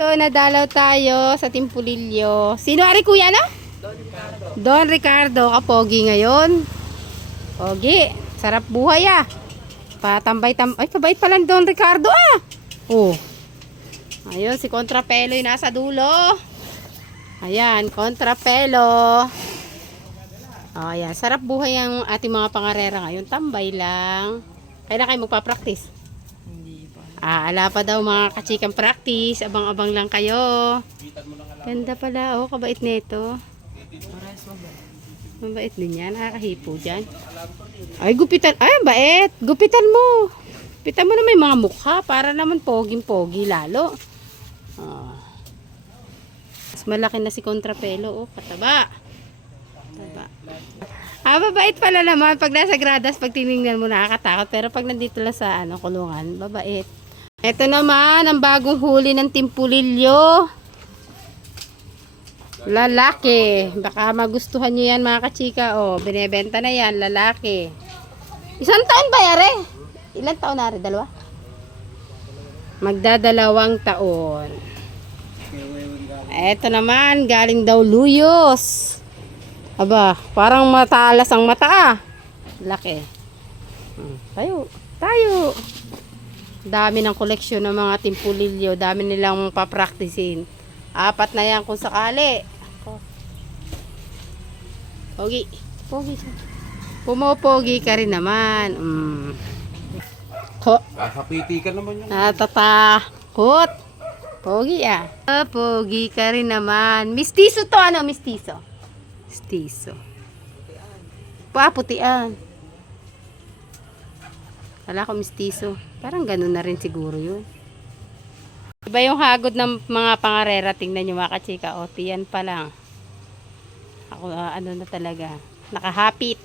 Yun, nadalaw tayo sa Timpulilyo. Sino ari kuya, no? Don Ricardo. Kapogi ngayon. Pogi. Sarap buhay ah. Patambay tam Ay, kabait pala Don Ricardo ah. Oh. Ayun, si Contrapelo yung nasa dulo. Ayan, Contrapelo. Oh, ayan. Sarap buhay ang ating mga pangarera ngayon. Tambay lang. Kailan kayo magpa-practice? Ah, ala pa daw mga kachikang practice. Abang-abang lang kayo. Ganda pala. Oh, kabait nito. Mabait din yan. Nakakahipo dyan. Ay, gupitan. Ay, bait. Gupitan mo. Gupitan mo na may mga mukha para naman poging-pogi lalo. Ah. Mas malaki na si Contrapelo. Oh, kataba. Kataba. Ah, mabait pala naman. Pag nasa gradas, pag tinignan mo, nakakatakot. Pero pag nandito lang sa ano, kulungan, mabait. Ito naman, ang bagong huli ng Timpulilyo. Lalaki. Baka magustuhan nyo yan mga kachika. O, binebenta na yan. Lalaki. Isang taon ba yare? Ilan taon na rin? Dalawa? Magdadalawang taon. Eto naman, galing daw luyos. Aba, parang matalas ang mata ah. Laki. Hmm, Tayo, tayo. Dami ng koleksyon ng mga timpulilyo. Dami nilang papraktisin. Apat na yan kung sakali. Pogi. Pogi. Pumopogi ka rin naman. Mm. Ho. Kakapiti ka naman yung... Natatakot. Pogi ah. Ah, Pogi ka rin naman. Mistiso to ano? Mistiso. Mistiso. Paputian. Wala ko mistiso. Parang ganun na rin siguro yun. Iba yung hagod ng mga pangarera. Tingnan nyo mga kachika. O, tiyan pa lang. Ako, ah, ano na talaga. Nakahapit.